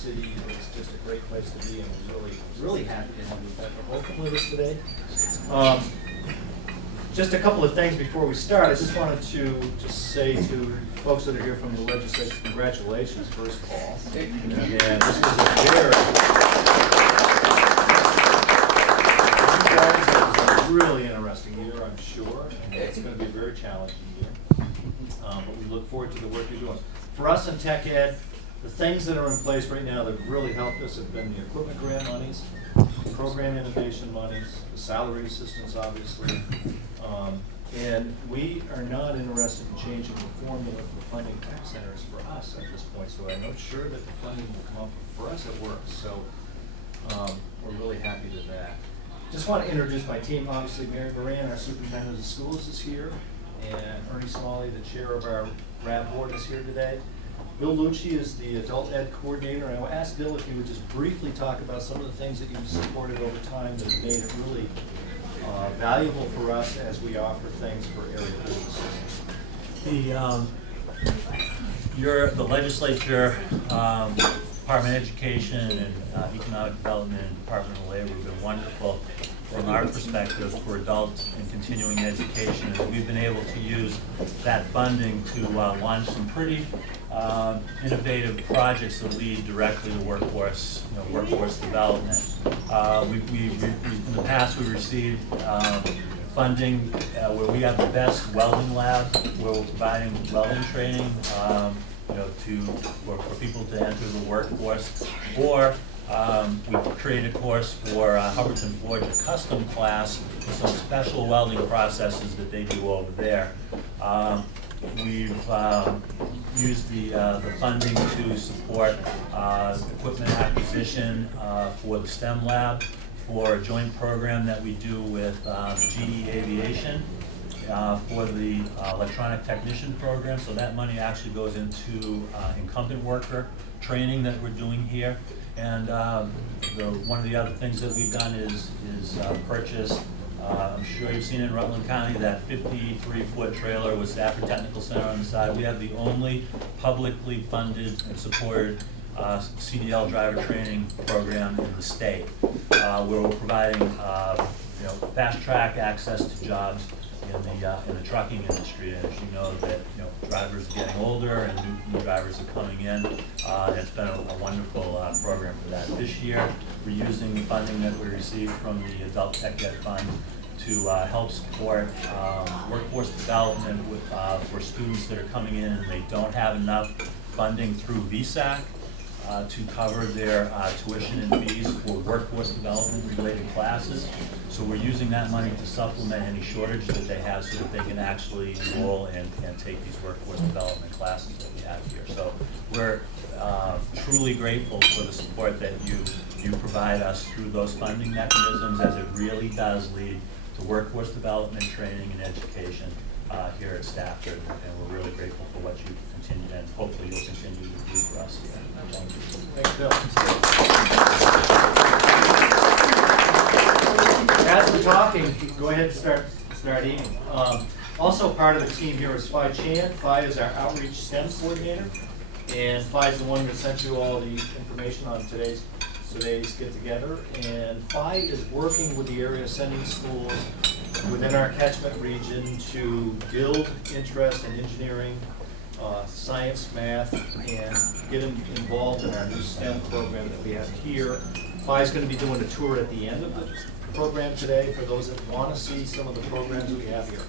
city. It's just a great place to be, and we're really happy to have Rebecca Holcomb with us today. Just a couple of things before we start. I just wanted to just say to folks that are here from the legislature, congratulations, first of all. And this was a really interesting year, I'm sure, and it's going to be a very challenging year. But we look forward to the work you're doing. For us in Tech Ed, the things that are in place right now that have really helped us have been the equipment grant monies, program innovation monies, the salary assistance, obviously. And we are not interested in changing the formula for funding tech centers for us at this point, so I'm not sure that the funding will come up. For us, it works, so we're really happy with that. Just want to introduce my team. Obviously, Mary Moran, our superintendent of schools, is here, and Ernie Smalley, the chair of our RAB board, is here today. Bill Lucci is the adult ed coordinator, and I will ask Bill if he would just briefly talk about some of the things that you've supported over time that have made it really valuable for us as we offer things for area businesses. The legislature, Department of Education and Economic Development and Department of Labor have been wonderful from our perspective for adult and continuing education. And we've been able to use that funding to launch some pretty innovative projects that lead directly to workforce development. In the past, we received funding where we have the best welding lab, where we're providing welding training, for people to enter the workforce, or we created a course for Hubbardton Forge, a custom class with some special welding processes that they do over there. We've used the funding to support equipment acquisition for the STEM lab, for a joint program that we do with GE Aviation for the electronic technician program. So that money actually goes into incumbent worker training that we're doing here. And one of the other things that we've done is purchase, I'm sure you've seen in Rutland County, that 53-foot trailer with Stafford Technical Center on the side. We have the only publicly funded and supported CDL driver training program in the state, where we're providing fast track access to jobs in the trucking industry. And as you know, that drivers are getting older and new drivers are coming in. And it's been a wonderful program for that. This year, we're using the funding that we received from the Adult Tech Ed Fund to help support workforce development for students that are coming in and they don't have enough funding through VSAC to cover their tuition and fees for workforce development related classes. So we're using that money to supplement any shortage that they have so that they can actually enroll and take these workforce development classes that we have here. So we're truly grateful for the support that you provide us through those funding mechanisms, as it really does lead to workforce development, training, and education here at Stafford, and we're really grateful for what you continue, and hopefully you'll continue to do for us here. Thank you. Thanks, Bill. As we're talking, go ahead and start eating. Also part of the team here is Phi Chan. Phi is our outreach STEM coordinator, and Phi is the one that sent you all the information on today's get together. And Phi is working with the area sending schools within our catchment region to build interest in engineering, science, math, and get them involved in our new STEM program that we have here. Phi is going to be doing a tour at the end of the program today for those that want to see some of the programs we have here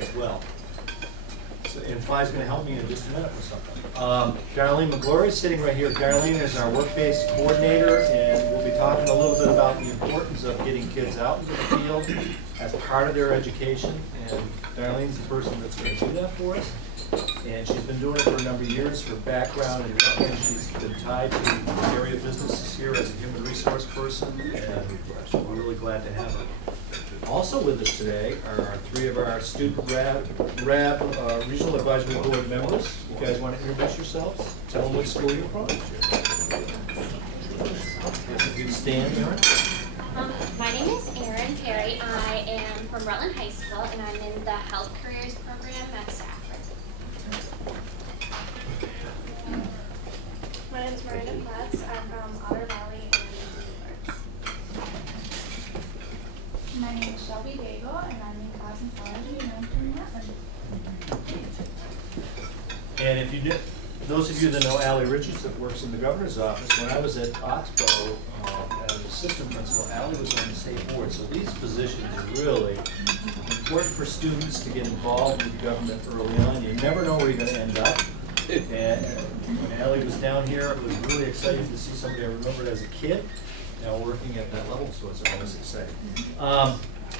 as well. So, and Phi is going to help me in just a minute with something. Darlene McGlory is sitting right here. Darlene is our work-based coordinator, and we'll be talking a little bit about the importance of getting kids out into the field as part of their education. And Darlene's the person that's going to do that for us. And she's been doing it for a number of years. Her background in Rutland, she's been tied to area businesses here as a human resource person, and we're really glad to have her. Also with us today are three of our student RAB Regional Advisory Board members. You guys want to introduce yourselves? Tell them what school you're from. If you stand, Erin. My name is Erin Perry. I am from Rutland High School, and I'm in the Health Careers program at Stafford. My name is is Miranda Platts. I'm from Otter Valley and Newport. My name is Shelby Daigle, and I'm in cosmetology, and I'm from Rutland. And if you did, those of you that know Allie Richards that works in the governor's office, when I was at Oxbow as assistant principal, Allie was on the state board. So these positions are really important for students to get involved with government early on. You never know where you're going to end up. And when Allie was down here, it was really exciting to see somebody I remembered as a kid now working at that level, so it's always exciting.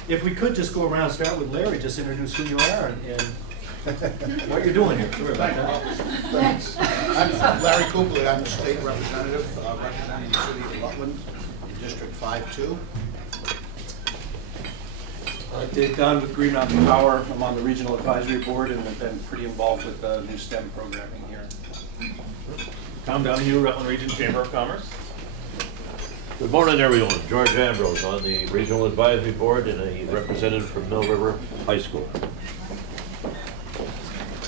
If we could just go around and start with Larry, just introduce who you are and what you're doing here. Come here, back up. Thanks. I'm Larry Copley. I'm the state representative representing the city of Rutland in District 5-2. Dave Dunn with Green Mountain Power. I'm on the regional advisory board and have been pretty involved with the new STEM programming here. Tom Donahue, Rutland Region Chamber of Commerce. Good morning, everyone. George Ambrose on the Regional Advisory Board and a representative from Mill River High School.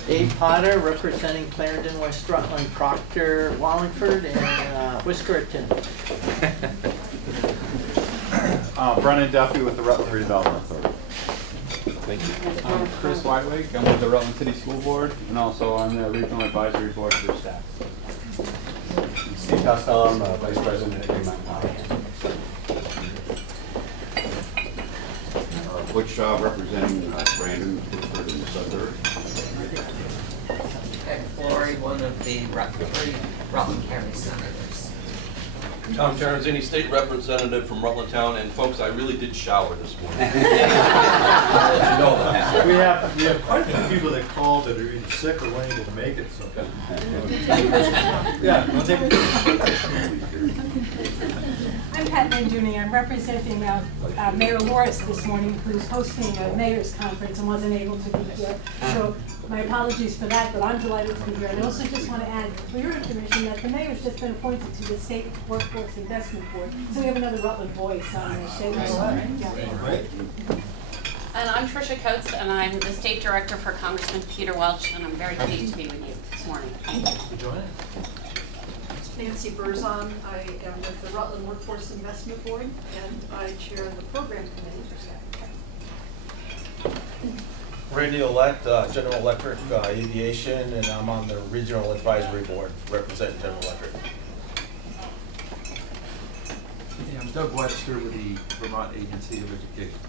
Dave Potter, representing Clarendon, West Rutland, Proctor, Wallingford, and Whiskerton. Brennan Duffy with the Rutland Redevelopment Authority. Thank you. I'm Chris Whitewig. I'm with the Rutland City School Board and also on the Regional Advisory Board for staff. Steve Costello, I'm Vice President at Green Mountain Power. Butch Shaw representing Brandon, Woodford, and the suburbs. Peg Flory, one of the Rutland County Senators. Tom Charanzini, State Representative from Rutland Town, and folks, I really did shower this morning. I'll let you know that. We have quite a few people that called that are either sick or weren't able to make it, so. Yeah, we'll take I'm Pat Manjuni. I'm representing Mayor Loris this morning, who's hosting a mayor's conference and wasn't able to be here. So my apologies for that, but I'm delighted to be here. And I also just want to add for your information that the mayor's just been appointed to the State Workforce Investment Board. So we have another Rutland voice on the state board. Right. And I'm Tricia Coates, and I'm the State Director for Congressman Peter Welch, and I'm very pleased to be with you this morning. Thank you. For joining. Nancy Berzon. I am with the Rutland Workforce Investment Board, and I chair the program committee for staff. Randy Olette, General Electric Aviation, and I'm on the Regional Advisory Board representing General Electric. Yeah, I'm Doug Webster with the Vermont Agency of Education.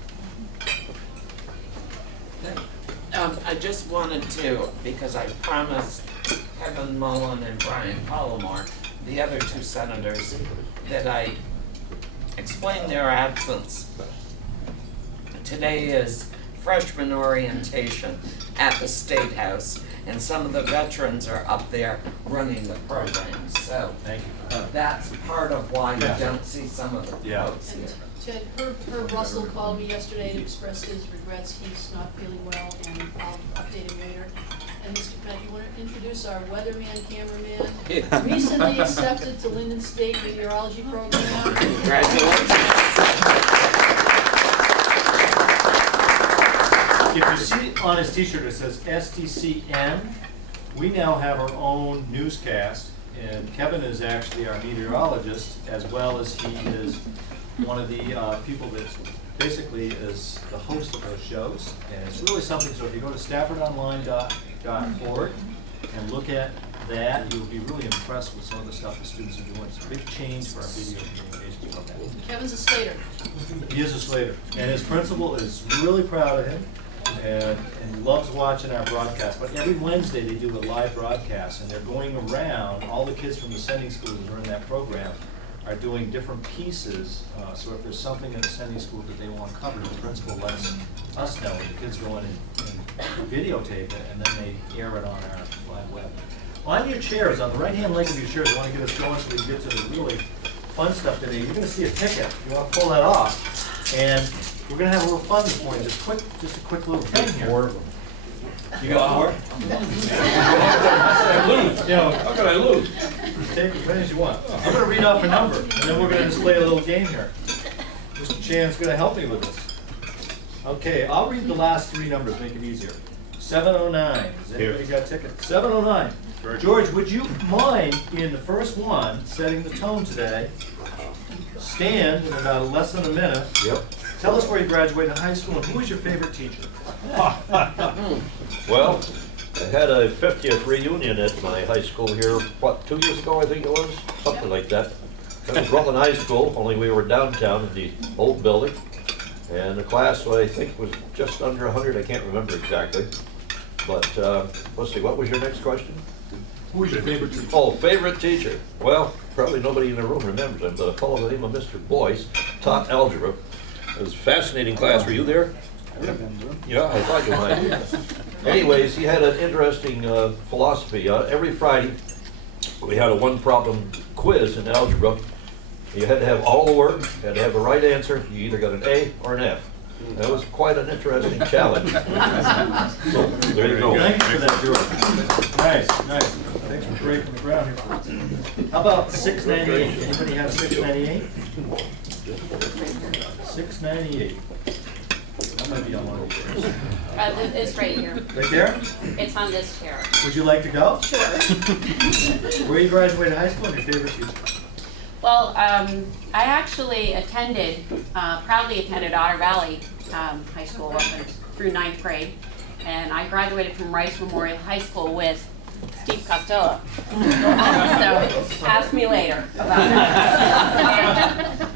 I just wanted to, because I promised Kevin Mullen and Brian Palomar, the other two senators, that I explain their absence. Today is freshman orientation at the State House, and some of the veterans are up there running the program. So that's part of why you don't see some of the folks here. Ted, Herb Russell called me yesterday to express his regrets. He's not feeling well, and I'll update him later. And Mr. Pat, you want to introduce our weatherman, cameraman, recently accepted to Linden State Meteorology Program. Congratulations. If you see on his t-shirt it says STCN, we now have our own newscast, and Kevin is actually our meteorologist, as well as he is one of the people that basically is the host of those shows. And it's really something, so if you go to staffordonline.org and look at that, you'll be really impressed with some of the stuff the students are doing. It's a big change for our video communications program. Kevin's a Slater. He is a Slater, and his principal is really proud of him and loves watching our broadcast. But every Wednesday they do a live broadcast, and they're going around. All the kids from the sending schools that are in that program are doing different pieces. So if there's something in the sending school that they want covered, the principal lets us know. The kids go in and videotape it, and then they air it on our live web. On your chairs, on the right-hand leg of your chairs, I want to get us going so we can get to the really fun stuff today. You're going to see a ticket. You want to pull that off, and we're going to have a little fun this morning. Just a quick little thing here. 4 of them. You got 4? How can I lose? You know, How can I lose? Take as many as you want. I'm going to read off a number, and then we're going to display a little game here. Mr. Chan's going to help me with this. Okay, I'll read the last 3 numbers, make it easier. 709. Has anybody got a ticket? 709. George, would you mind, in the first one, setting the tone today? Stand in about less than a minute. Yep. Tell us where you graduated high school and who was your favorite teacher? Well, I had a 50th reunion at my high school here, what, 2 years ago, I think it was? Something like that. It was Rutland High School, only we were downtown in the old building. And the class, I think, was just under 100, I can't remember exactly. But, let's see, what was your next question? Who was your favorite teacher? Oh, favorite teacher. Well, probably nobody in the room remembers him, but a fellow by the name of Mr. Boyce taught algebra. It was a fascinating class. Were you there? Yeah, I thought you might. Anyways, he had an interesting philosophy. Every Friday, we had a one-problem quiz in algebra. You had to have all the work, you had to have the right answer. You either got an A or an F. That was quite an interesting challenge. So, there you go. Thank you for that, George. Nice, nice. Thanks for breaking the ground here for us. How about 698? Anybody have 698? 698. That might be on one of yours. It's right here. Right there? It's on this chair. Would you like to go? Sure. Where you graduated high school and your favorite teacher? Well, I actually proudly attended Otter Valley High School up through 9th grade. And I graduated from Rice Memorial High School with Steve Costello. So ask me later about that.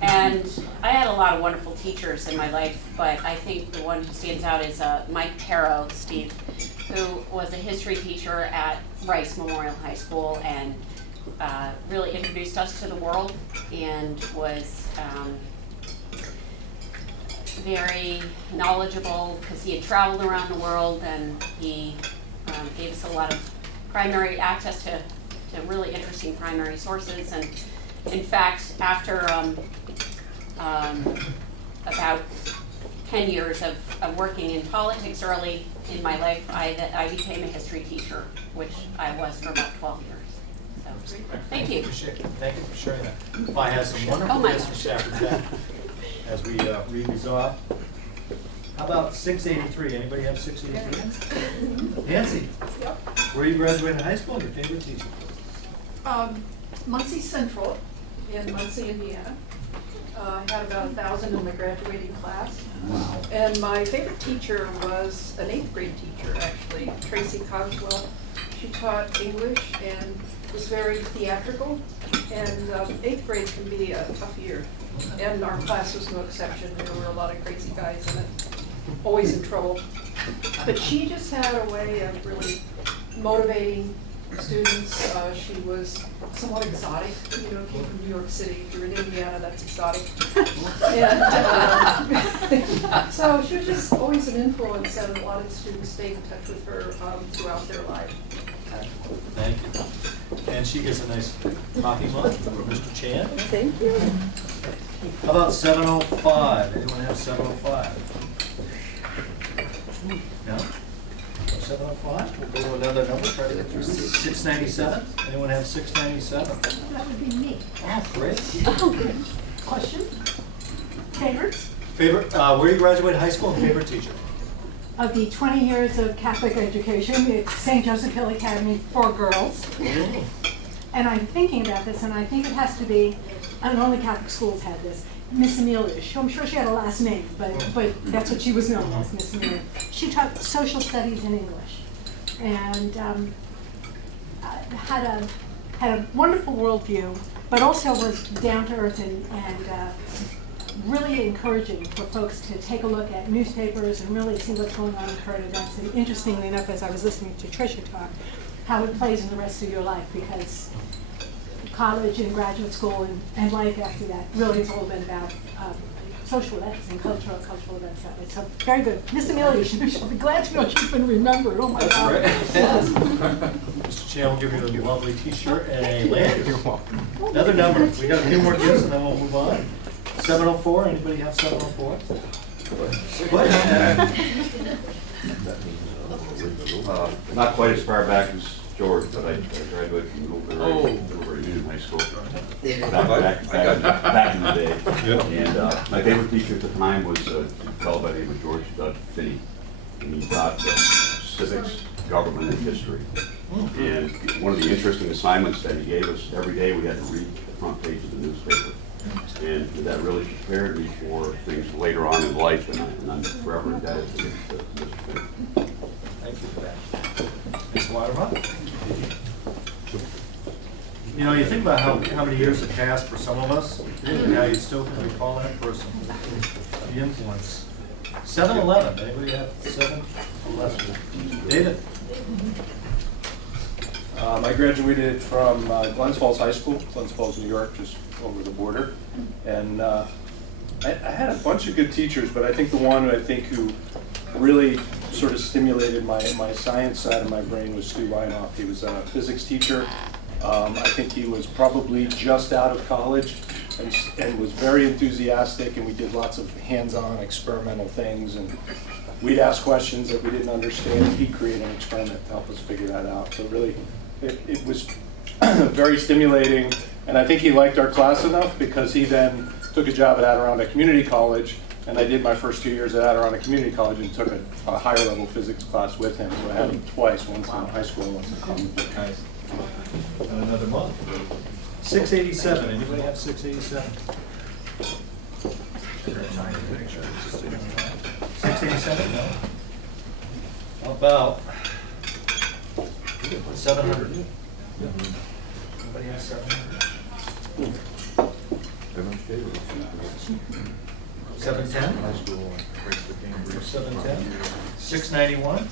And I had a lot of wonderful teachers in my life, but I think the one who stands out is Mike Caro, Steve, who was a history teacher at Rice Memorial High School and really introduced us to the world and was very knowledgeable because he had traveled around the world, and he gave us a lot of primary access to really interesting primary sources. And in fact, after about 10 years of working in politics early in my life, I became a history teacher, which I was for about 12 years. So, thank you. Thank you for sharing that. I have some wonderful history staff Jack as we read these off. How about 683? Anybody have 683? Nancy, Yep. where you graduated high school and your favorite teacher? Muncie Central in Muncie, Indiana. I had about 1,000 in my graduating class. Wow. And my favorite teacher was an 8th grade teacher, actually, Tracy Cogswell. She taught English and was very theatrical. And 8th grade can be a tough year. And our class was no exception. There were a lot of crazy guys in it, always in trouble. But she just had a way of really motivating students. She was somewhat exotic, you know, came from New York City. If you're in Indiana, that's exotic. And so she was just always an influence, and a lot of the students stayed in touch with her throughout their life. Thank you. And she gets a nice coffee mug from Mr. Chan. Thank you. How about 705? Anyone have 705? No? 705? We'll go to another number, try to get through 697. Anyone have 697? That would be me. Oh, great. Question? Favorites? Favorite, where you graduated high school and favorite teacher? Of the 20 years of Catholic education, it's St. Joseph Hill Academy for girls. And I'm thinking about this, and I think it has to be, and only Catholic schools had this, Miss Amelia. I'm sure she had a last name, but that's what she was known as, Miss Amelia. She taught social studies in English, and had a wonderful worldview, but also was down to earth and really encouraging for folks to take a look at newspapers and really see what's going on in current events. And interestingly enough, as I was listening to Tricia talk, how it plays in the rest of your life, because college and graduate school and life after that really has all been about social events and cultural events that way. So very good. Miss Amelia, she'll be glad to know she's been remembered. Oh my God. Yes. Mr. Chan will give you a lovely t-shirt and a lanyard. You're welcome. Another number. We got a few more gifts and then we'll move on. 704. Anybody have 704? Not quite as far back as George, but I graduated from Middlebury Union High School back in the day. Yep. And my favorite teacher at the time was a fellow by the name of George Finney. And he taught civics, government and history. And one of the interesting assignments that he gave us, every day we had to read the front page of the newspaper. And that really prepared me for things later on in life, and I'm forever indebted to Mr. Finner. Thank you for that. Ms. Waterman? You know, you think about how many years have passed for some of us, and how you still can recall that person, the influence. 7-11, anybody have 7-11? David? I graduated from Glens Falls High School, Glens Falls, New York, just over the border. And I had a bunch of good teachers, but I think the one who really sort of stimulated my science side of my brain was Stu Weinoff. He was a physics teacher. I think he was probably just out of college and was very enthusiastic, and we did lots of hands-on experimental things, and we'd ask questions that we didn't understand, and he'd create an experiment to help us figure that out. So really, it was very stimulating, and I think he liked our class enough because he then took a job at Adirondack Community College, and I did my first 2 years at Adirondack Community College and took a higher level physics class with him. So I had him twice, once in high school and once in college. Nice. And another month. 687, anybody have 687? 687, no? How about 700? Anybody have 700? 710? 710? 691?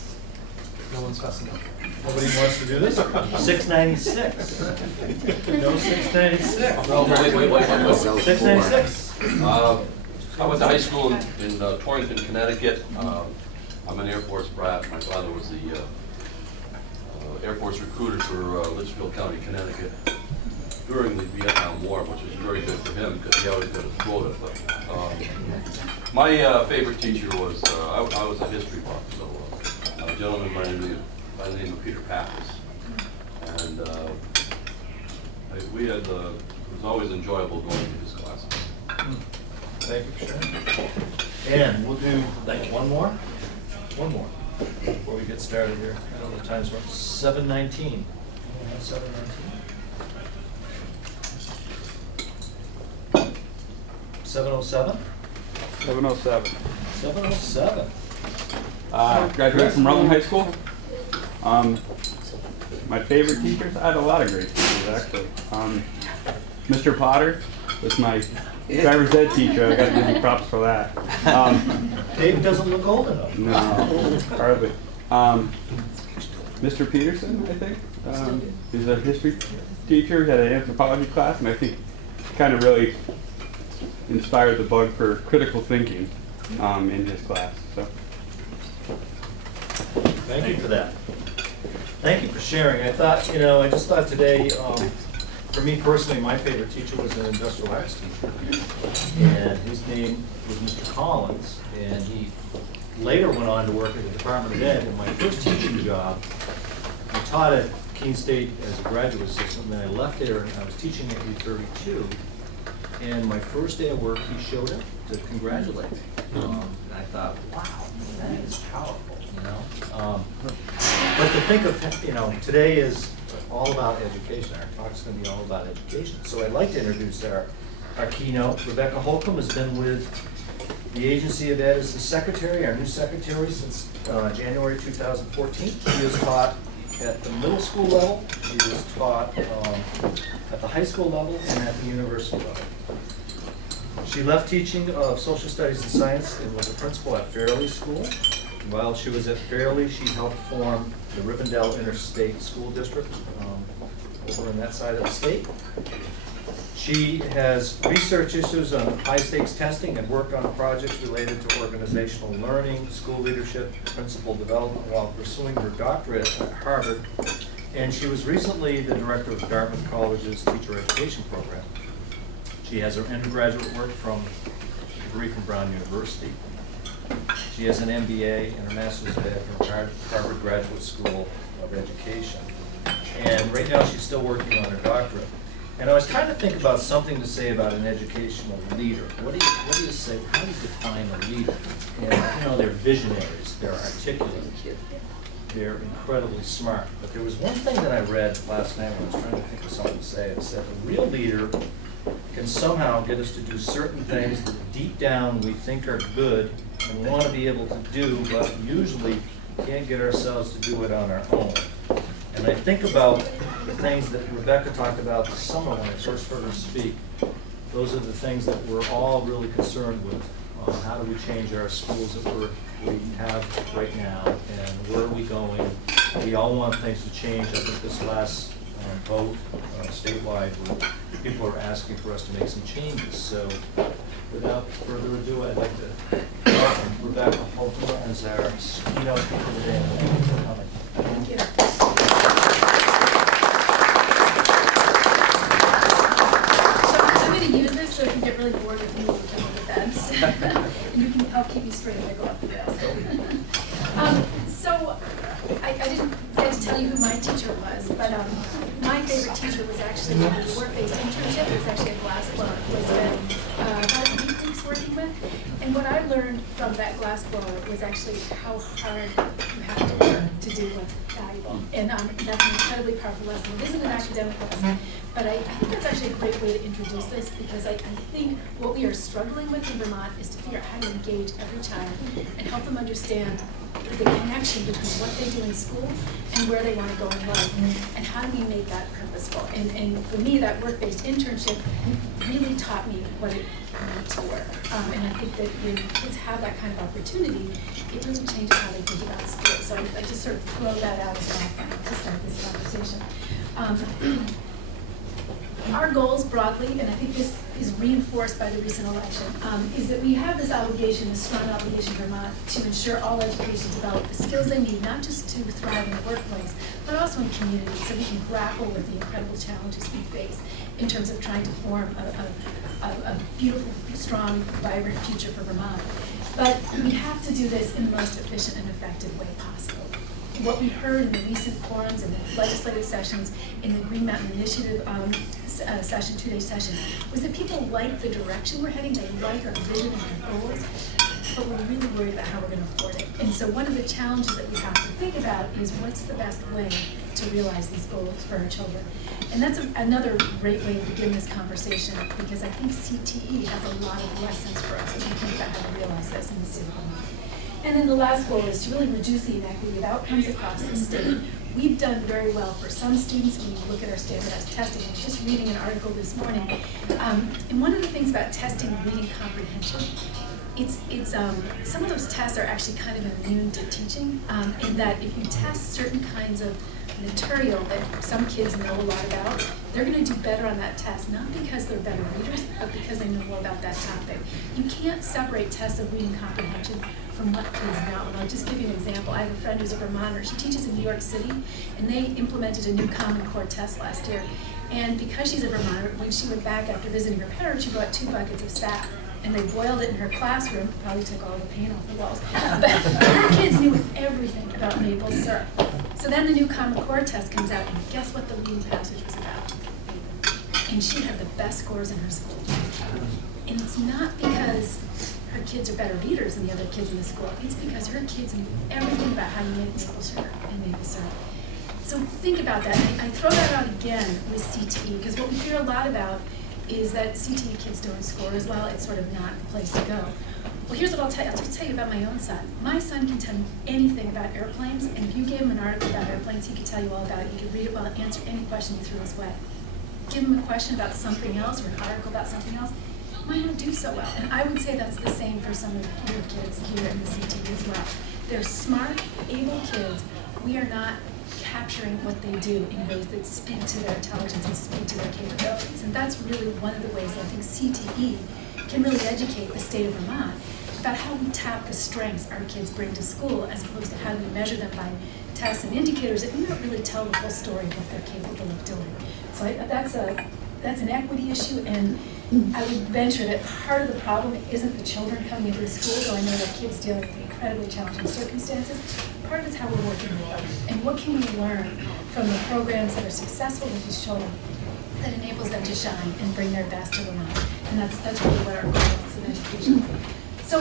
No one's fussing up. Nobody wants to do this? 696. No 696. No, wait. 696. I went to high school in Torrington, Connecticut. I'm an Air Force brat. My father was the Air Force recruiter for Litchfield County, Connecticut during the Vietnam War, which was very good for him because he always got his quota. But my favorite teacher was, I was a history buff, so a gentleman by the name of Peter Pappas. And it was always enjoyable going to his classes. Thank you for sharing. And we'll do one more? One more before we get started here. I don't know the time's wrong. 719. 719. 707? 707. 707. Graduated from Rutland High School. My favorite teachers, I had a lot of great teachers actually. Mr. Potter was my driver's ed teacher. I got to give you props for that. Dave doesn't look old enough. No, hardly. Mr. Peterson, I think, he's a history teacher. He had an anthropology class, and I think kind of really inspired the bug for critical thinking in his class. So. Thank you for that. Thank you for sharing. I thought, I just thought today, for me personally, my favorite teacher was an industrial arts teacher. And his name was Mr. Collins. And he later went on to work at the Department of Ed. And my first teaching job, I taught at Keene State as a graduate assistant. And then I left there and I was teaching at U32. And my first day of work, he showed up to congratulate me. And I thought, wow, that is powerful. But to think of, today is all about education. Our talk's going to be all about education. So I'd like to introduce our keynote. Rebecca Holcomb has been with the Agency of Ed as the secretary, our new secretary, since January 2014. She has taught at the middle school level, she has taught at the high school level, and at the university level. She left teaching of social studies and science and was a principal at Fairley School. While she was at Fairley, she helped form the Rivendell Interstate School District over on that side of the state. She has research issues on high-stakes testing and worked on projects related to organizational learning, school leadership, principal development while pursuing her doctorate at Harvard. And she was recently the director of Dartmouth College's teacher education program. She has her undergraduate work from a degree from Brown University. She has an MBA and her master's of ed from Harvard Graduate School of Education. And right now she's still working on her doctorate. And I was trying to think about something to say about an educational leader. What do you say? How do you define a leader? And they're visionaries, they're articulate. they're incredibly smart. But there was one thing that I read last night when I was trying to think of something to say. It said a real leader can somehow get us to do certain things that deep down we think are good and want to be able to do, but usually can't get ourselves to do it on our own. And I think about the things that Rebecca talked about this summer when I first heard her speak. Those are the things that we're all really concerned with. How do we change our schools that we have right now, and where are we going? We all want things to change. I think this last vote statewide, where people are asking for us to make some changes. So without further ado, I'd like to welcome Rebecca Holtmer as our keynote speaker today. Thank you for coming. Thank you. So I'm going to use this so if you get really bored with me, we'll come on the fence. And I'll keep you straight as I go up the rails. So I didn't get to tell you who my teacher was, but my favorite teacher was actually a work-based internship. It was actually a glassblower. It was about 8 weeks working with. And what I learned from that glassblower was actually how hard you have to work to do what's valuable. And that's an incredibly powerful lesson. It isn't an academic lesson, but I think that's actually a great way to introduce this, because I think what we are struggling with in Vermont is to figure out how to engage every child and help them understand the connection between what they do in school and where they want to go in life, and how do we make that purposeful. And for me, that work-based internship really taught me what it meant to work. And I think that when kids have that kind of opportunity, it really changes how they think about school. So I just sort of throw that out as well to start this conversation. Our goals broadly, and I think this is reinforced by the recent election, is that we have this obligation, this strong obligation in Vermont, to ensure all education develop the skills they need, not just to thrive in the workplace, but also in community, so we can grapple with the incredible challenges we face in terms of trying to form a beautiful, strong, vibrant future for Vermont. But we have to do this in the most efficient and effective way possible. What we heard in the recent forums and the legislative sessions in the Green Mountain Initiative session, 2-day session, was that people like the direction we're heading, they like our vision and our goals, but we're really worried about how we're going to afford it. And so one of the challenges that we have to think about is what's the best way to realize these goals for our children. And that's another great way to begin this conversation, because I think CTE has a lot of lessons for us as we think about how to realize this in the state of Vermont. And then the last goal is to really reduce the inequity of outcomes across the state. We've done very well for some students when you look at our standardized testing. I was just reading an article this morning. And one of the things about testing reading comprehension, some of those tests are actually kind of immune to teaching, in that if you test certain kinds of material that some kids know a lot about, they're going to do better on that test, not because they're better readers, but because they know more about that topic. You can't separate tests of reading comprehension from what kids know. And I'll just give you an example. I have a friend who's a Vermonter. She teaches in New York City, and they implemented a new Common Core test last year. And because she's a Vermonter, when she went back after visiting her parents, she brought 2 buckets of sap. And they boiled it in her classroom, probably took all the paint off the walls. But her kids knew everything about maple syrup. So then the new Common Core test comes out, and guess what the reading passage was about? And she had the best scores in her school. And it's not because her kids are better readers than the other kids in the school. It's because her kids knew everything about how you make maple syrup and maple syrup. So think about that. I throw that out again with CTE, because what we hear a lot about is that CTE kids don't score as well. It's sort of not the place to go. Well, here's what I'll tell you. I'll just tell you about my own son. My son can tell you anything about airplanes, and if you gave him an article about airplanes, he could tell you all about it. He could read it well and answer any question you threw his way. Give him a question about something else or an article about something else, he might not do so well. And I would say that's the same for some of your kids here in the CTE as well. They're smart, able kids. We are not capturing what they do in ways that speak to their intelligence and speak to their capabilities. And that's really one of the ways that I think CTE can really educate the state of Vermont about how we tap the strengths our kids bring to school, as opposed to how we measure them by tests and indicators that may not really tell the full story of what they're capable of doing. So that's an equity issue, and I would venture that part of the problem isn't the children coming into the school, though I know that kids deal with incredibly challenging circumstances. Part of it's how we're working with them, and what can we learn from the programs that are successful with these children that enables them to shine and bring their best to Vermont. And that's really what our goal is in education. So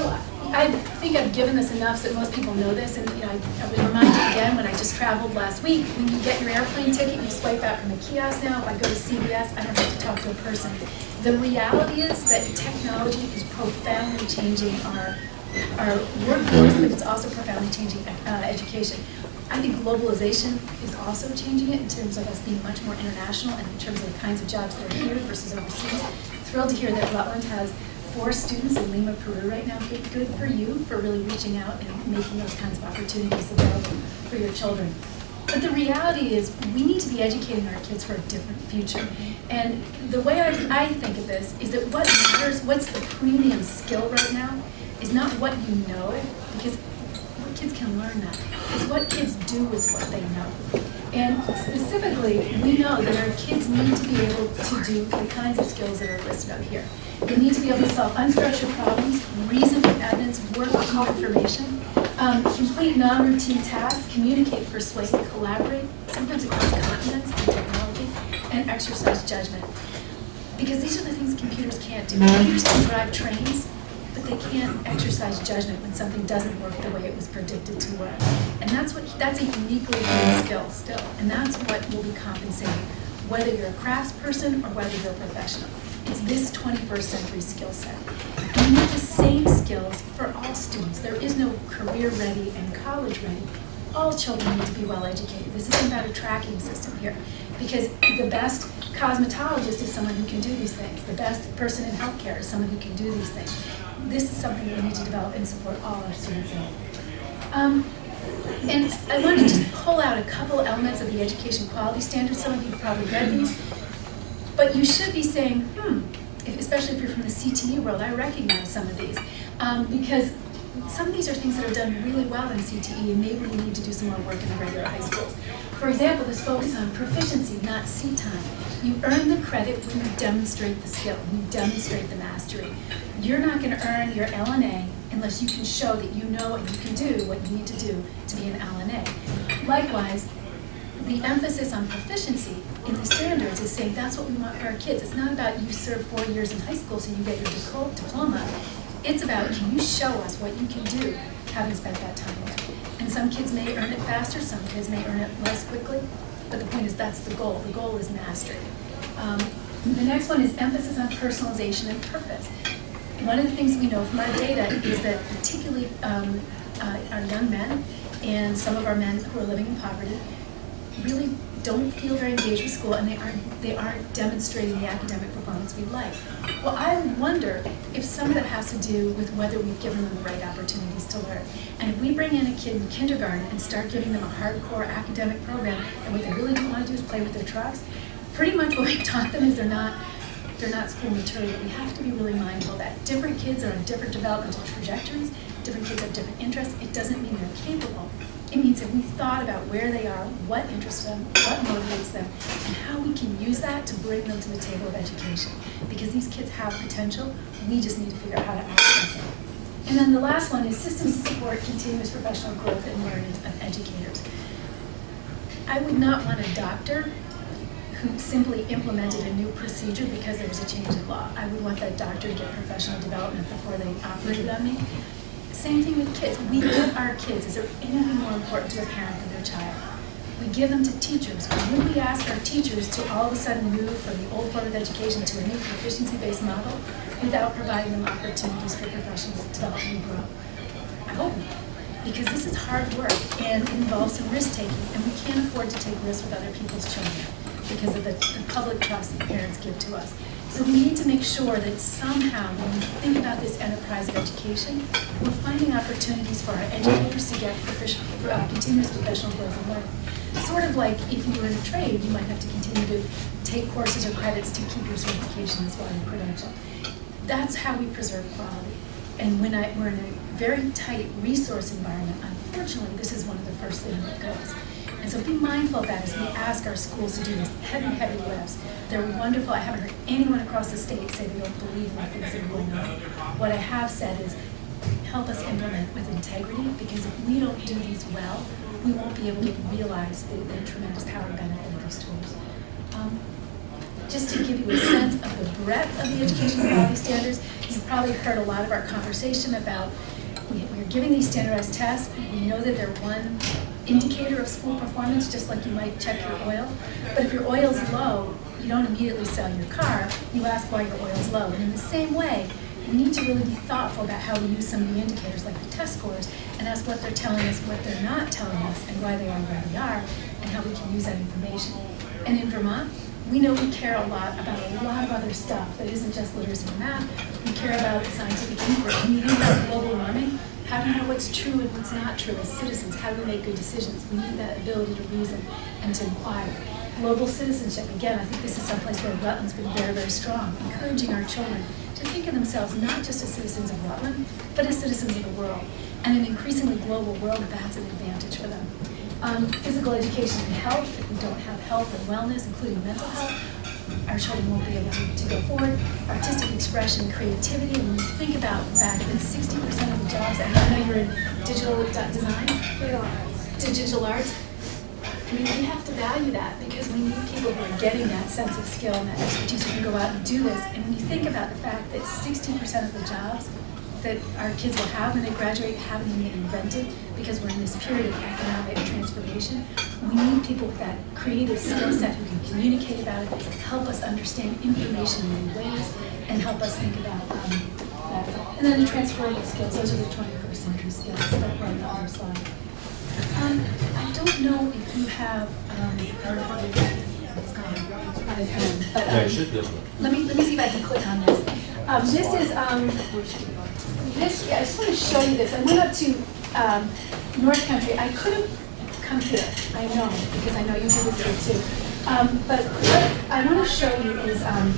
I think I've given this enough so that most people know this, and you know, I was reminded again when I just traveled last week, when you get your airplane ticket, you swipe out from the kiosk now. If I go to CVS, I don't have to talk to a person. The reality is that technology is profoundly changing our workforce, but it's also profoundly changing education. I think globalization is also changing it in terms of us being much more international and in terms of the kinds of jobs that are here versus overseas. Thrilled to hear that Rutland has 4 students in Lima, Peru right now. Good for you for really reaching out and making those kinds of opportunities available for your children. But the reality is we need to be educating our kids for a different future. And the way I think of this is that what matters, what's the premium skill right now, is not what you know, because kids can learn that. It's what kids do with what they know. And specifically, we know that our kids need to be able to do the kinds of skills that are listed out here. They need to be able to solve unstructured problems, reason with evidence, work with new information, complete non-routine tasks, communicate, persuade, collaborate, sometimes across continents and technology, and exercise judgment. Because these are the things computers can't do. Computers can drive trains, but they can't exercise judgment when something doesn't work the way it was predicted to work. And that's a uniquely human skill still. And that's what will be compensated, whether you're a crafts person or whether you're a professional. It's this 21st century skill set. We need the same skills for all students. There is no career ready and college ready. All children need to be well educated. This isn't about a tracking system here, because the best cosmetologist is someone who can do these things. The best person in healthcare is someone who can do these things. This is something we need to develop and support all our students in. And I want to just pull out a couple elements of the education quality standards. Some of you have probably read these, but you should be saying, especially if you're from the CTE world, I recognize some of these, because some of these are things that are done really well in CTE, and maybe we need to do some more work in the regular high schools. For example, this focus on proficiency, not seat time. You earn the credit when you demonstrate the skill, when you demonstrate the mastery. You're not going to earn your LNA unless you can show that you know and you can do what you need to do to be an LNA. Likewise, the emphasis on proficiency in the standards is saying that's what we want for our kids. It's not about you serve 4 years in high school so you get your diploma. It's about, can you show us what you can do having spent that time there? And some kids may earn it faster, some kids may earn it less quickly, but the point is that's the goal. The goal is mastery. The next one is emphasis on personalization and purpose. One of the things we know from our data is that particularly our young men and some of our men who are living in poverty really don't feel very engaged with school, and they aren't demonstrating the academic performance we'd like. Well, I wonder if some of that has to do with whether we've given them the right opportunities to learn. And if we bring in a kid in kindergarten and start giving them a hardcore academic program, and what they really don't want to do is play with their trucks, pretty much what we've taught them is they're not school material. We have to be really mindful that different kids are on different developmental trajectories, different kids have different interests. It doesn't mean they're capable. It means that we've thought about where they are, what interests them, what motivates them, and how we can use that to bring them to the table of education. Because these kids have potential, we just need to figure out how to access it. And then the last one is systems to support continuous professional growth and learning of educators. I would not want a doctor who simply implemented a new procedure because there was a change in law. I would want that doctor to get professional development before they operated on me. Same thing with kids. We give our kids, is there anything more important to a parent than their child? We give them to teachers. Would we ask our teachers to all of a sudden move from the old form of education to a new proficiency-based model without providing them opportunities for professional development and growth? I hope not. Because this is hard work and it involves some risk-taking, and we can't afford to take risks with other people's children because of the public trust that parents give to us. So we need to make sure that somehow when we think about this enterprise of education, we're finding opportunities for our educators to get continuous professional growth and learning. Sort of like if you were in a trade, you might have to continue to take courses or credits to keep your certification as well as your credential. That's how we preserve quality. And when we're in a very tight resource environment, unfortunately, this is one of the first things that goes. And so be mindful of that as we ask our schools to do these heavy, heavy lifts. They're wonderful. I haven't heard anyone across the state say they don't believe in the things that are going on. What I have said is help us implement with integrity, because if we don't do these well, we won't be able to realize the tremendous power and benefit of these tools. just to give you a sense of the breadth of the education quality standards. You've probably heard a lot of our conversation about we're giving these standardized tests. We know that they're one indicator of school performance, just like you might check your oil. But if your oil's low, you don't immediately sell your car. You ask why your oil's low. And in the same way, we need to really be thoughtful about how we use some of the indicators like the test scores and ask what they're telling us, what they're not telling us, and why they are where they are, and how we can use that information. And in Vermont, we know we care a lot about a lot of other stuff that isn't just literacy and math. We care about scientific inquiry. When you think about global warming, how do you know what's true and what's not true as citizens? How do we make good decisions? We need that ability to reason and to inquire. Global citizenship, again, I think this is someplace where Rutland's been very, very strong, encouraging our children to think of themselves not just as citizens of Rutland, but as citizens of the world. And in an increasingly global world, that's an advantage for them. Physical education and health, if we don't have health and wellness, including mental health, our children won't be able to go forward. Artistic expression, creativity, and when you think about the fact that 60% of the jobs, and I know you're in digital design, digital arts, I mean, we have to value that because we need people who are getting that sense of skill and that expertise who can go out and do this. And when you think about the fact that 60% of the jobs that our kids will have when they graduate haven't even been invented because we're in this period of economic transformation, we need people with that creative skill set who can communicate about it, help us understand information in new ways, and help us think about that. And then the transferable skills, those are the 21st century skills that were on the other slide. I don't know if you have, it's gone, but let me see if I can click on this. This is, I just want to show you this. I went up to North Country. I could have come here, I know, because I know you do this here too. But what I want to show you is an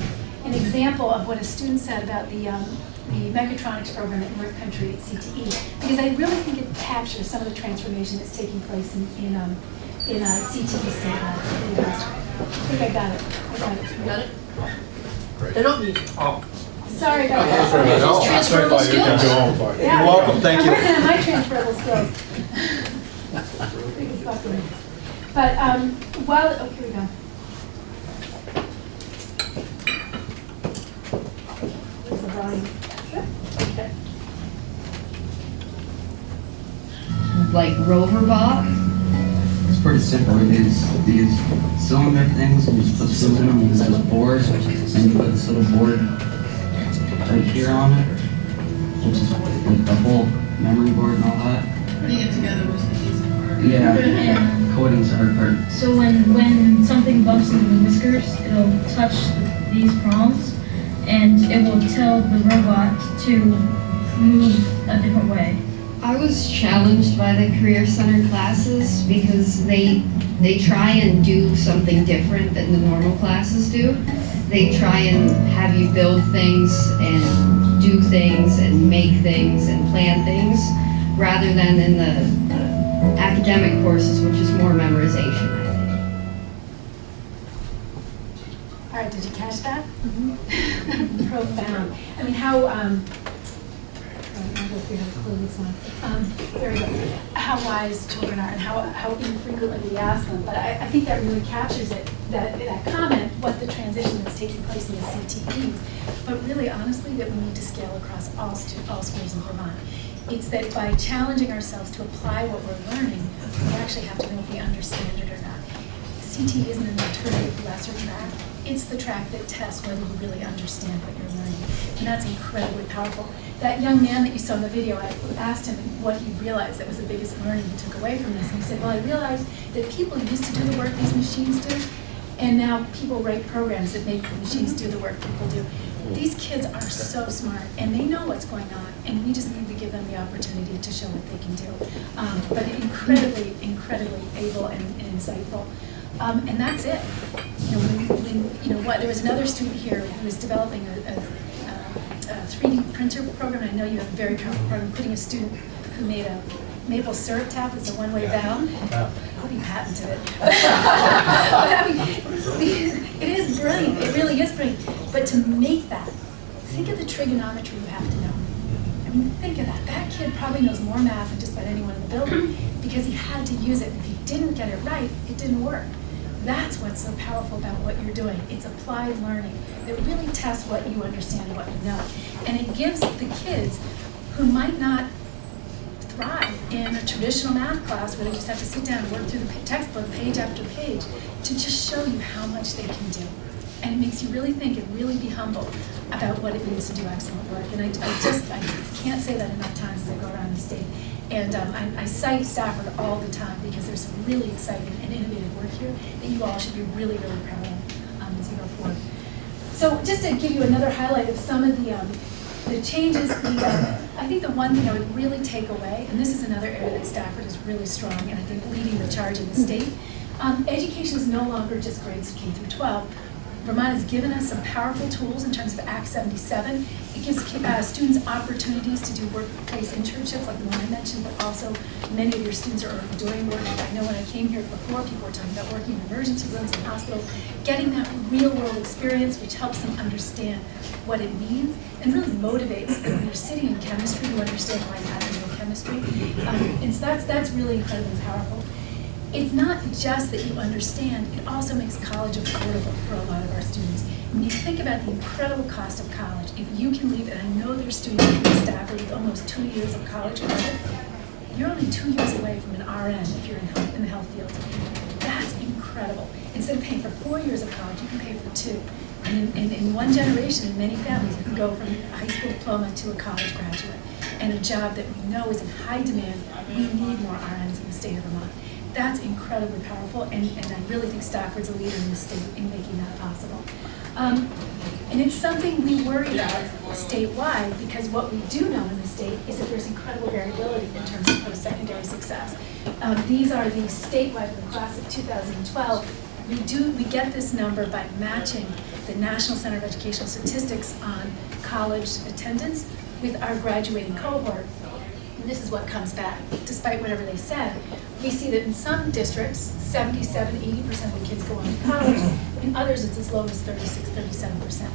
example of what a student said about the mechatronics program at North Country CTE, because I really think it captures some of the transformation that's taking place in CTE. I think I got it. You got it? They're not muted. Oh. Sorry about that. No, Transferable skills. Yeah, You're welcome, thank you. I'm working on my transferable skills. But oh, here we go. Where's the volume? Okay. Like Roverbach? It's pretty simple. It is these cylinder things, and you just put screws in them, and this is boards, and you put this little board right here on it, which is like the whole memory board and all that. Putting it together was the easy part. Yeah, coding's the hard part. So when something bumps into the whiskers, it'll touch these prongs, and it will tell the robot to move a different way. I was challenged by the Career Center classes because they try and do something different than the normal classes do. They try and have you build things and do things and make things and plan things, rather than in the academic courses, which is more memorization, I think. All right, did you catch that? Mm-hmm. Profound. I mean, how, if we have a clue this one. Very good. How wise children are and how infrequently we ask them. But I think that really captures it, that comment, what the transition that's taking place in the CTEs. But really, honestly, that we need to scale across all schools in Vermont. It's that by challenging ourselves to apply what we're learning, we actually have to know if we understand it or not. CTE isn't an alternative lesser track. It's the track that tests whether you really understand what you're learning. And that's incredibly powerful. That young man that you saw in the video, I asked him what he realized that was the biggest learning he took away from this. And he said, well, I realized that people used to do the work these machines do, and now people write programs that make the machines do the work people do. These kids are so smart, and they know what's going on, and we just need to give them the opportunity to show what they can do. But incredibly, incredibly able and insightful. And that's it. There was another student here who was developing a 3D printer program. I know you have a very powerful program, including a student who made a maple syrup tablet, a one-way valve. I hope he patented it. But I mean, it is brilliant. It really is brilliant. But to make that, think of the trigonometry you have to know. I mean, think of that. That kid probably knows more math than just about anyone in the building because he had to use it. If he didn't get it right, it didn't work. That's what's so powerful about what you're doing. It's applied learning that really tests what you understand and what you know. And it gives the kids who might not thrive in a traditional math class where they just have to sit down and work through the textbook page after page to just show you how much they can do. And it makes you really think and really be humble about what it means to do excellent work. And I can't say that enough times as I go around the state. And I cite Stafford all the time because there's some really exciting and innovative work here that you all should be really, really proud of as you go forward. So just to give you another highlight of some of the changes, I think the one thing I would really take away, and this is another area that Stafford is really strong and I think leading the charge in the state, education is no longer just grades K through 12. Vermont has given us some powerful tools in terms of Act 77. It gives students opportunities to do workplace internships like the one I mentioned, but also many of your students are already doing work. I know when I came here before, people were talking about working in emergency rooms and hospitals, getting that real world experience which helps them understand what it means and really motivates them. When you're sitting in chemistry, you understand why you have to know chemistry. And so that's really incredibly powerful. It's not just that you understand, it also makes college affordable for a lot of our students. When you think about the incredible cost of college, if you can leave, and I know there's students in Stafford with almost 2 years of college credit, you're only 2 years away from an RN if you're in the health field. That's incredible. Instead of paying for 4 years of college, you can pay for 2. And in one generation, in many families, you can go from a high school diploma to a college graduate and a job that we know is in high demand. We need more RNs in the state of Vermont. That's incredibly powerful, and I really think Stafford's a leader in the state in making that possible. And it's something we worry about statewide because what we do know in the state is that there's incredible variability in terms of post-secondary success. These are the statewide in the class of 2012. We get this number by matching the National Center of Educational Statistics on college attendance with our graduating cohort. And this is what comes back. Despite whatever they said, we see that in some districts, 77, 80% of the kids go on to college. In others, it's as low as 36, 37%.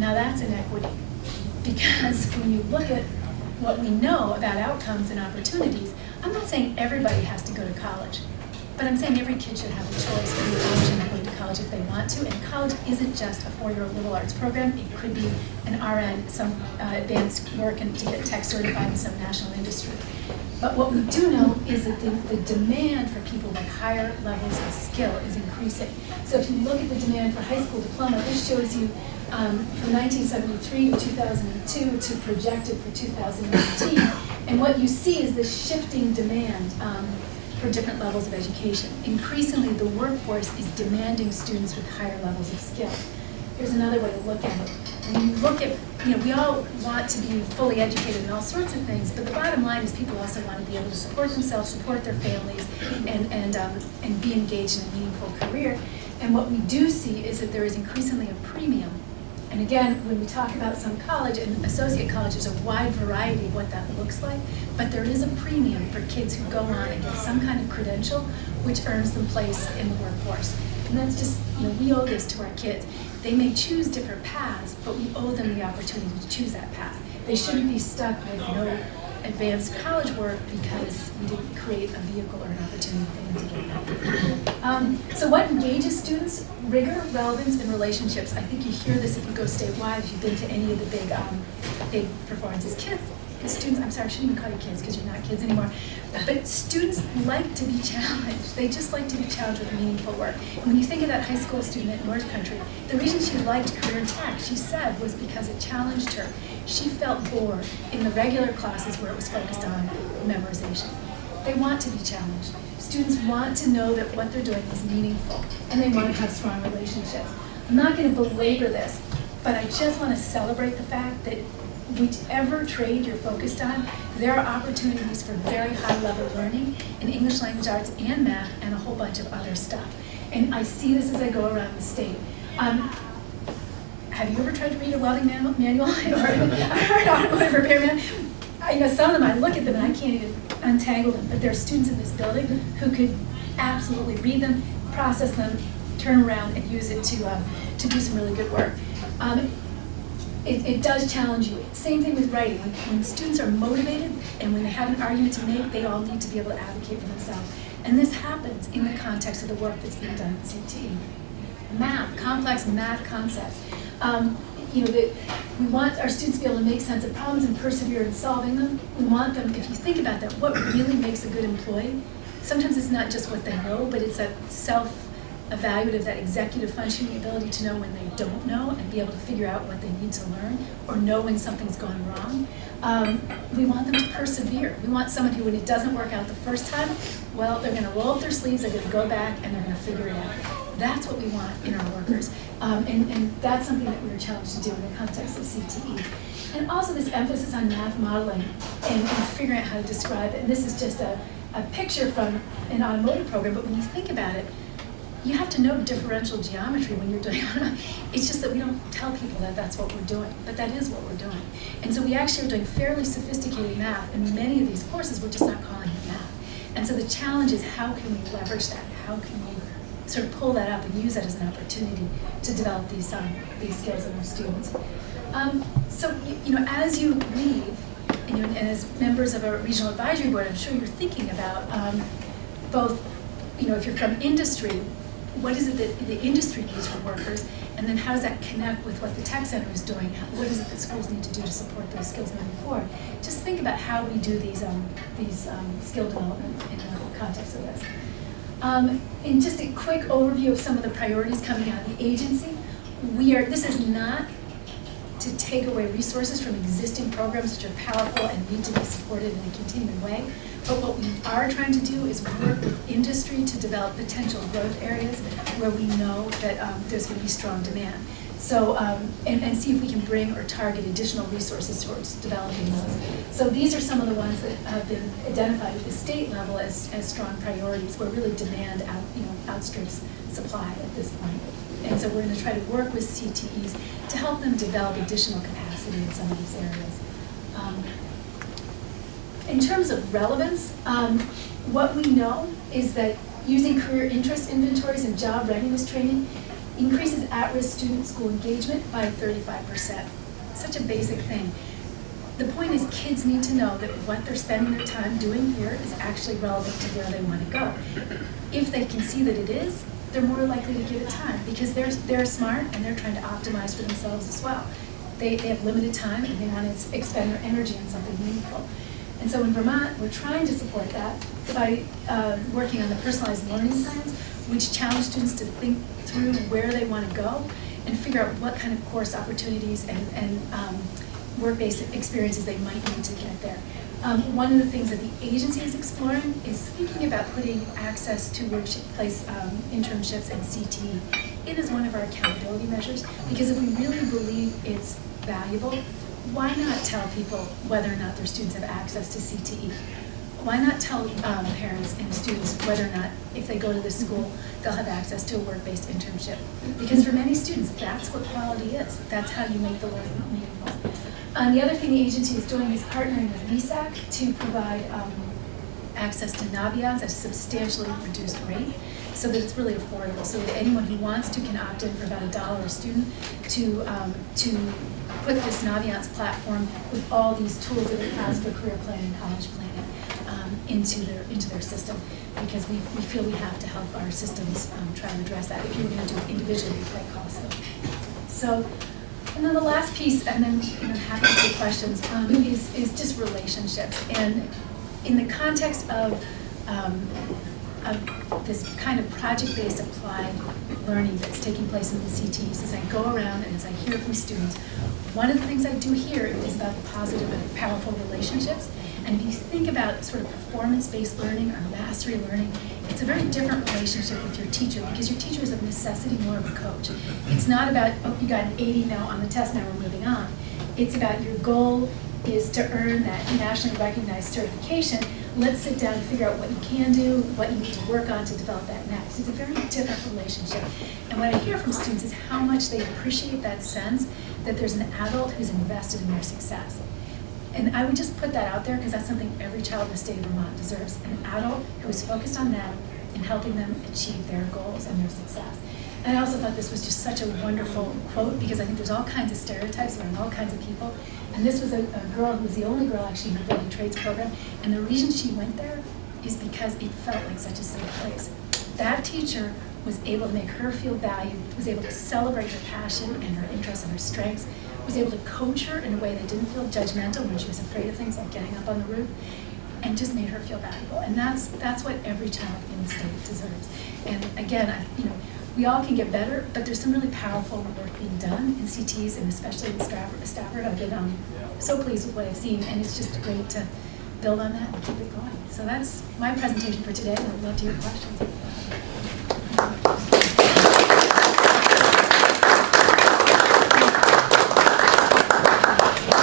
Now that's inequity. Because when you look at what we know about outcomes and opportunities, I'm not saying everybody has to go to college. But I'm saying every kid should have a choice and the option of going to college if they want to. And college isn't just a 4-year liberal arts program. It could be an RN, some advanced work and to get tech certified in some national industry. But what we do know is that the demand for people with higher levels of skill is increasing. So if you look at the demand for high school diploma, this shows you from 1973 to 2002 to projected for 2019. And what you see is this shifting demand for different levels of education. Increasingly, the workforce is demanding students with higher levels of skill. Here's another way to look at it. When you look at, we all want to be fully educated in all sorts of things, but the bottom line is people also want to be able to support themselves, support their families, and be engaged in a meaningful career. And what we do see is that there is increasingly a premium. And again, when we talk about some college and associate college, there's a wide variety of what that looks like, but there is a premium for kids who go on and get some kind of credential which earns them place in the workforce. And that's just, we owe this to our kids. They may choose different paths, but we owe them the opportunity to choose that path. They shouldn't be stuck with no advanced college work because we didn't create a vehicle or an opportunity for them to get that. So what engages students? Rigor, relevance, and relationships. I think you hear this if you go statewide, if you've been to any of the big performances. Students, I'm sorry, I shouldn't even call you kids because you're not kids anymore, but students like to be challenged. They just like to be challenged with meaningful work. And when you think of that high school student at North Country, the reason she liked career tech, she said, was because it challenged her. She felt bored in the regular classes where it was focused on memorization. They want to be challenged. Students want to know that what they're doing is meaningful, and they want to have strong relationships. I'm not going to belabor this, but I just want to celebrate the fact that whichever trade you're focused on, there are opportunities for very high-level learning in English language arts and math and a whole bunch of other stuff. And I see this as I go around the state. Have you ever tried to read a welding manual or an automotive repair manual? Some of them, I look at them and I can't even untangle them, but there are students in this building who could absolutely read them, process them, turn around and use it to do some really good work. It does challenge you. Same thing with writing. When students are motivated and when they have an argument to make, they all need to be able to advocate for themselves. And this happens in the context of the work that's being done at CTE. Math, complex math concepts. We want our students to be able to make sense of problems and persevere in solving them. We want them, if you think about that, what really makes a good employee, sometimes it's not just what they know, but it's that self-evaluative, that executive functioning ability to know when they don't know and be able to figure out what they need to learn or know when something's gone wrong. We want them to persevere. We want someone who, when it doesn't work out the first time, well, they're going to roll up their sleeves, they're going to go back, and they're going to figure it out. That's what we want in our workers. And that's something that we were challenged to do in the context of CTE. And also this emphasis on math modeling and figuring out how to describe it. And this is just a picture from an automotive program, but when you think about it, you have to know differential geometry when you're doing it. It's just that we don't tell people that that's what we're doing, but that is what we're doing. And so we actually are doing fairly sophisticated math, and many of these courses we're just not calling it math. And so the challenge is, how can we leverage that? How can we sort of pull that up and use that as an opportunity to develop these skills in our students? So as you leave, and as members of a regional advisory board, I'm sure you're thinking about both, if you're from industry, what is it that the industry needs for workers, and then how does that connect with what the tech center is doing? What is it that schools need to do to support those skills moving forward? Just think about how we do these skill development in the context of this. And just a quick overview of some of the priorities coming out of the agency. This is not to take away resources from existing programs which are powerful and need to be supported in a continuing way. But what we are trying to do is work with industry to develop potential growth areas where we know that there's going to be strong demand. So, and see if we can bring or target additional resources towards developing those. So these are some of the ones that have been identified at the state level as strong priorities, where really demand outstrips supply at this point. And so we're going to try to work with CTEs to help them develop additional capacity in some of these areas. In terms of relevance, what we know is that using career interest inventories and job readiness training increases at-risk student school engagement by 35%. Such a basic thing. The point is, kids need to know that what they're spending their time doing here is actually relevant to where they want to go. If they can see that it is, they're more likely to give it time, because they're smart and they're trying to optimize for themselves as well. They have limited time and they want to expend their energy on something meaningful. And so in Vermont, we're trying to support that by working on the personalized learning plans, which challenge students to think through where they want to go and figure out what kind of course opportunities and work-based experiences they might need to get there. One of the things that the agency is exploring is thinking about putting access to workplace internships and CTE in as one of our accountability measures, because if we really believe it's valuable, why not tell people whether or not their students have access to CTE? Why not tell parents and students whether or not, if they go to this school, they'll have access to a work-based internship? Because for many students, that's what quality is. That's how you make the learning meaningful. The other thing the agency is doing is partnering with VSAC to provide access to Naviance at a substantially reduced rate, so that it's really affordable, so that anyone who wants to can opt in for about $1 a student to put this Naviance platform with all these tools that it has for career planning, college planning, into their system, because we feel we have to help our systems try to address that. If you were going to do it individually, it'd be quite costly. So, and then the last piece, and then happy to take questions, is just relationships. And in the context of this kind of project-based applied learning that's taking place in the CTEs, as I go around and as I hear from students, one of the things I do hear is about the positive and powerful relationships. And if you think about sort of performance-based learning or mastery learning, it's a very different relationship with your teacher, because your teacher is of necessity more of a coach. It's not about, oh, you got an 80 now on the test, now we're moving on. It's about your goal is to earn that nationally recognized certification. Let's sit down and figure out what you can do, what you need to work on to develop that next. It's a very different relationship. And what I hear from students is how much they appreciate that sense that there's an adult who's invested in their success. And I would just put that out there, because that's something every child in the state of Vermont deserves, an adult who is focused on them and helping them achieve their goals and their success. And I also thought this was just such a wonderful quote, because I think there's all kinds of stereotypes around all kinds of people. And this was a girl who was the only girl actually in the building trades program. And the reason she went there is because it felt like such a safe place. That teacher was able to make her feel valued, was able to celebrate her passion and her interests and her strengths, was able to coach her in a way that didn't feel judgmental when she was afraid of things like getting up on the roof, and just made her feel valuable. And that's what every child in the state deserves. And again, we all can get better, but there's some really powerful work being done in CTs, and especially in Stafford. I've been so pleased with what I've seen, and it's just great to build on that and keep it going. So that's my presentation for today, and I'd love to hear questions.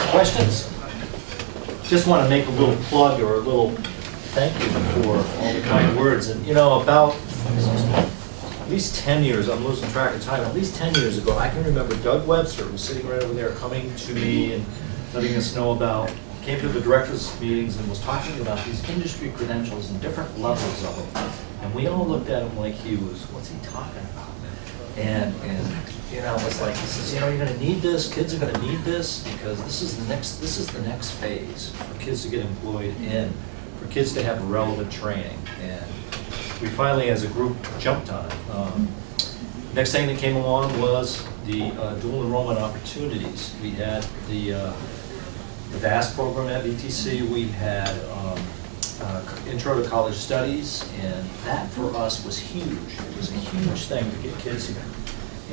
Questions? Just want to make a little plug or a little thank you for all the kind words. And about at least 10 years, I'm losing track of time, at least 10 years ago, I can remember Doug Webster was sitting right over there coming to me and letting us know about, came to the directors' meetings and was talking about these industry credentials and different levels of them. And we all looked at him like he was, what's he talking about? And it was like, he says, you're going to need this, kids are going to need this, because this is the next phase for kids to get employed in, for kids to have relevant training. And we finally, as a group, jumped on it. Next thing that came along was the dual enrollment opportunities. We had the VAST program at VTC. We had Intro to College Studies, and that for us was huge. It was a huge thing to get kids here.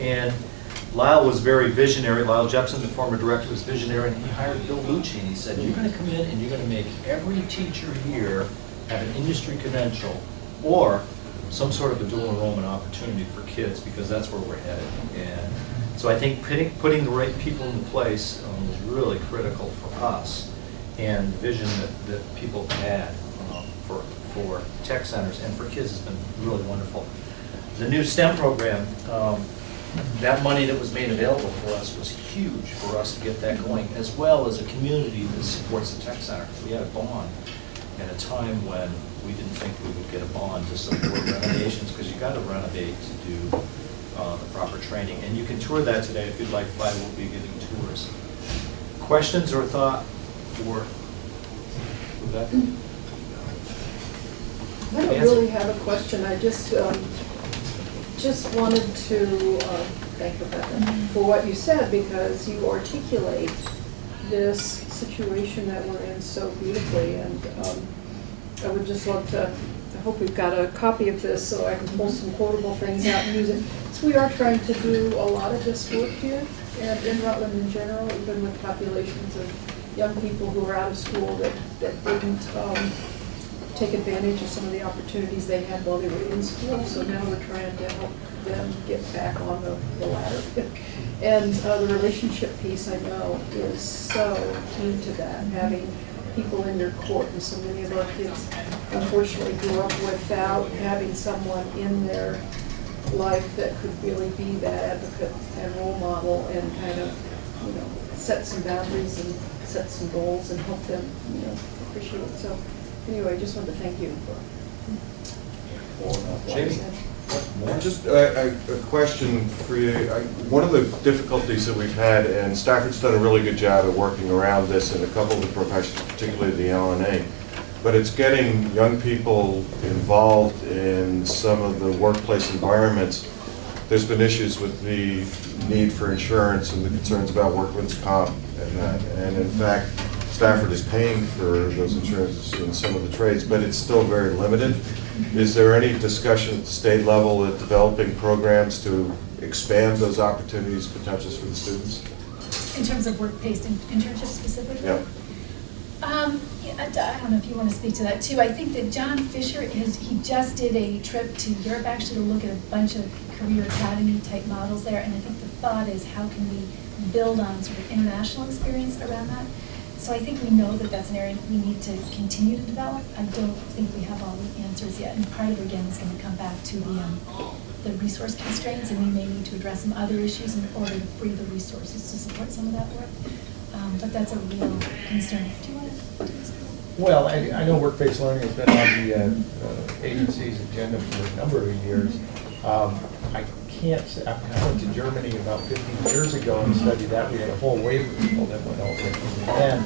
And Lyle was very visionary. Lyle Jepson, the former director, was visionary, and he hired Bill Lucci, and he said, you're going to come in and you're going to make every teacher here have an industry credential or some sort of a dual enrollment opportunity for kids, because that's where we're headed. And so I think putting the right people in place was really critical for us, and the vision that people had for tech centers and for kids has been really wonderful. The new STEM program, that money that was made available for us was huge for us to get that going, as well as a community that supports the tech center. We had a bond at a time when we didn't think we would get a bond to support renovations, because you got to renovate to do the proper training. And you can tour that today if you'd like. Fly will be giving tours. Questions or thought for Rebecca? I don't really have a question. I just wanted to thank Rebecca for what you said, because you articulate this situation that we're in so beautifully. And I would just love to, I hope we've got a copy of this so I can pull some quotable things out and use it. So we are trying to do a lot of this work here, and in Rutland in general, even with populations of young people who are out of school that didn't take advantage of some of the opportunities they had while they were in school. So now we're trying to help them get back on the ladder. And the relationship piece, I know, is so key to that, having people in your court. And so many of our kids unfortunately grew up without having someone in their life that could really be that advocate and role model, and kind of, set some boundaries and set some goals and help them, appreciate it. So anyway, I just wanted to thank you for what you said. Just a question for you. One of the difficulties that we've had, and Stafford's done a really good job of working around this in a couple of the professions, particularly the LNA, but it's getting young people involved in some of the workplace environments. There's been issues with the need for insurance and the concerns about workman's comp and that. And in fact, Stafford is paying for those insurances in some of the trades, but it's still very limited. Is there any discussion at the state level at developing programs to expand those opportunities, potentials for the students? In terms of work-based internships specifically? Yep. I don't know if you want to speak to that too. I think that John Fisher he just did a trip to Europe actually to look at a bunch of career academy type models there, and I think the thought is how can we build on sort of international experience around that. So I think we know that that's an area we need to continue to develop. I don't think we have all the answers yet, and part of it again is going to come back to the resource constraints, and we may need to address some other issues in order to free the resources to support some of that work. But that's a real concern. Do you want to? Well, I know work-based learning has been on the agency's agenda for a number of years. I can't say, I went to Germany about 15 years ago and studied that. We had a whole wave of people that went over it. And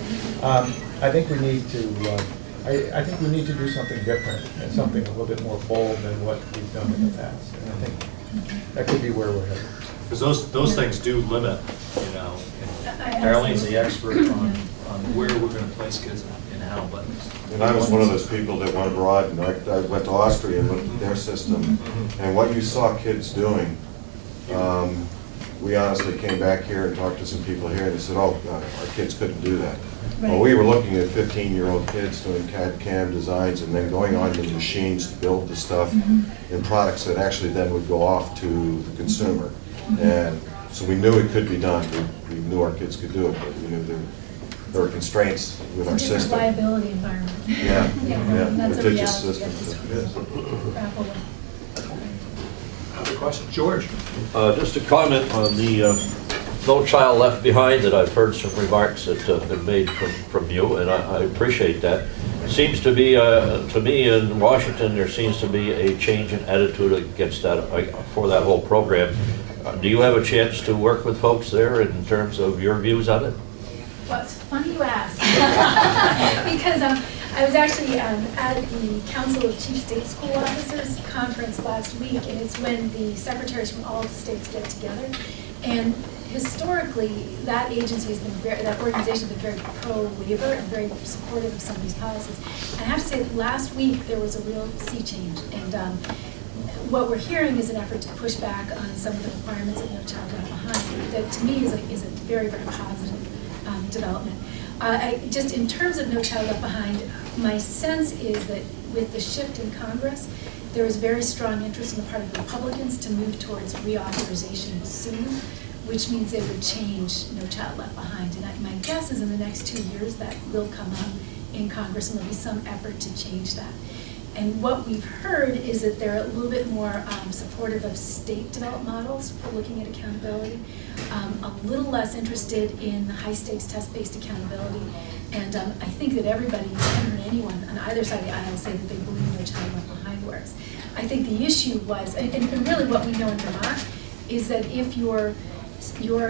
I think we need to I think we need to do something different and something a little bit more bold than what we've done in the past. And I think that could be where we're headed. Because those things do limit, you know, and Darlene's the expert on where we're gonna place kids and how, but. And I was one of those people that went abroad, and I went to Austria and looked at their system, and what you saw kids doing, we honestly came back here and talked to some people here, and they said, oh, God, our kids couldn't do that. Well, we were looking at 15-year-old kids doing CAD/CAM designs and then going on to the machines to build the stuff in products that actually then would go off to the consumer. And so we knew it could be done. We knew our kids could do it, but we knew there were constraints with our system. Liability environment. Yeah, yeah, That's a litigious reality system. grapple with. Other questions? George? Just a comment on the No Child Left Behind, that I've heard some remarks that have been made from you, and I appreciate that. Seems to be, to me in Washington, there seems to be a change in attitude against that, for that whole program. Do you have a chance to work with folks there in terms of your views on it? Well, it's funny you ask. Because I was actually at the Council of Chief State School Officers conference last week, and it's when the secretaries from all the states get together. And historically, that agency has been that organization has been very pro-waiver and very supportive of some of these policies. And I have to say that last week there was a real sea change. And what we're hearing is an effort to push back on some of the requirements of No Child Left Behind. That to me is a very, very positive development. Just in terms of No Child Left Behind, my sense is that with the shift in Congress, there is very strong interest on the part of the Republicans to move towards reauthorization soon, which means they would change No Child Left Behind. And my guess is in the next 2 years that will come up in Congress, and there'll be some effort to change that. And what we've heard is that they're a little bit more supportive of state-developed models for looking at accountability, a little less interested in high-stakes test-based accountability. And I think that everybody, I haven't heard anyone on either side of the aisle say that they believe No Child Left Behind works. I think the issue was, and really what we know in Vermont, is that if your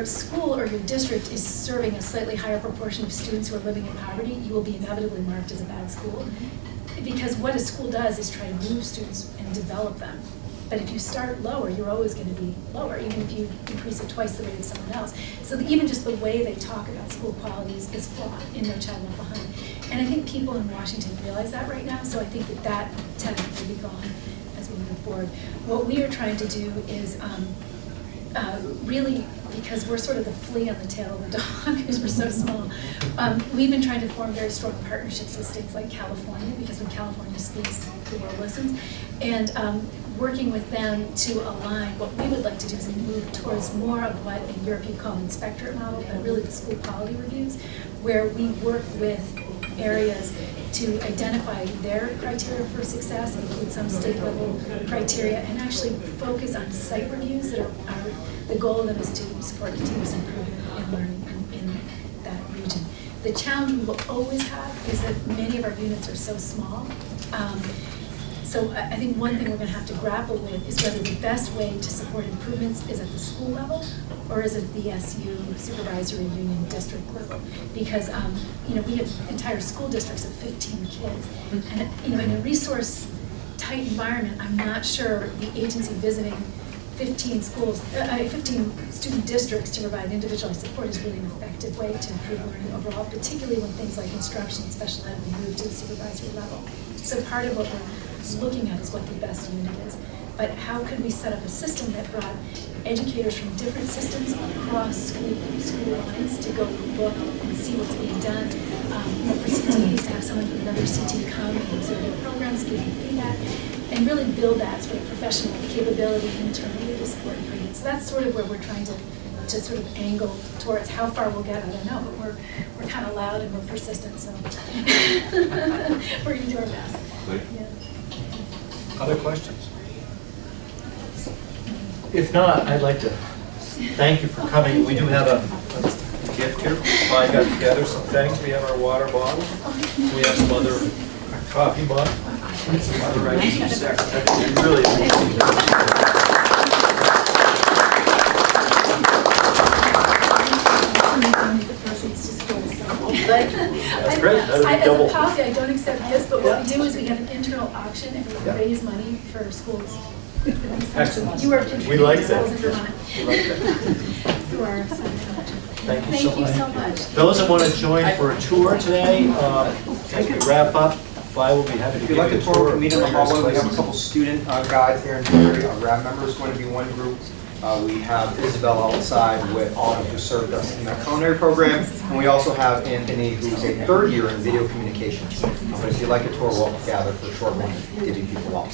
school or your district is serving a slightly higher proportion of students who are living in poverty, you will be inevitably marked as a bad school. Because what a school does is try to move students and develop them. But if you start lower, you're always going to be lower, even if you increase it twice the rate of someone else. So even just the way they talk about school quality is flawed in No Child Left Behind. And I think people in Washington realize that right now, so I think that tenet will be gone as we move forward. What we are trying to do is really, because we're sort of the flea on the tail of the dog, because we're so small, we've been trying to form very strong partnerships with states like California, because when California speaks, the world listens, and working with them to align. What we would like to do is move towards more of what in Europe you call an inspectorate model, but really the school quality reviews, where we work with areas to identify their criteria for success, include some state level criteria, and actually focus on site reviews that are the goal of them is to support continuous improvement in learning in that region. The challenge we will always have is that many of our units are so small. So I think one thing we're going to have to grapple with is whether the best way to support improvements is at the school level or is at the SU supervisory union district level. Because we have entire school districts of 15 kids, and in a resource tight environment, I'm not sure the agency visiting 15 student districts to provide individualized support is really an effective way to improve learning overall, particularly when things like instruction and special ed will move to the supervisory level. So part of what we're looking at is what the best unit is. But how could we set up a system that brought educators from different systems across school lines to go look and see what's being done? For CTEs, to have someone from another CT come and observe their programs, give you feedback, and really build that sort of professional capability internally to support improvement. So that's sort of where we're trying to sort of angle towards. How far we'll get, I don't know, but we're kind of loud and we're persistent, so we're going to do our best. Yeah. Other questions? If not, I'd like to thank you for coming. We do have a gift here. I got together some things. We have our water bottle. We have some other coffee mug. And some other items there. We really appreciate it. That's great. That'll be As double. a policy, I don't accept gifts, but what we Yeah. do is we have an internal auction and we Yeah. raise money for schools. Excellent. You are We contributing like to that. schools in Vermont. We like that. Through our silent auction. Thank you Thank you so much. Those that want to join for a tour today, as we wrap up, Vi will be happy to If give you'd you a like tour. a tour, meet in the of various hallway. We have a places. couple student guides here in the area. Our RAB member is going to be one group. We have Isabel outside with Autumn, who served us in that culinary program. And we also have Anthony, who's a third year in video communications. But if you'd like a tour, we'll gather for a short one, give you people up.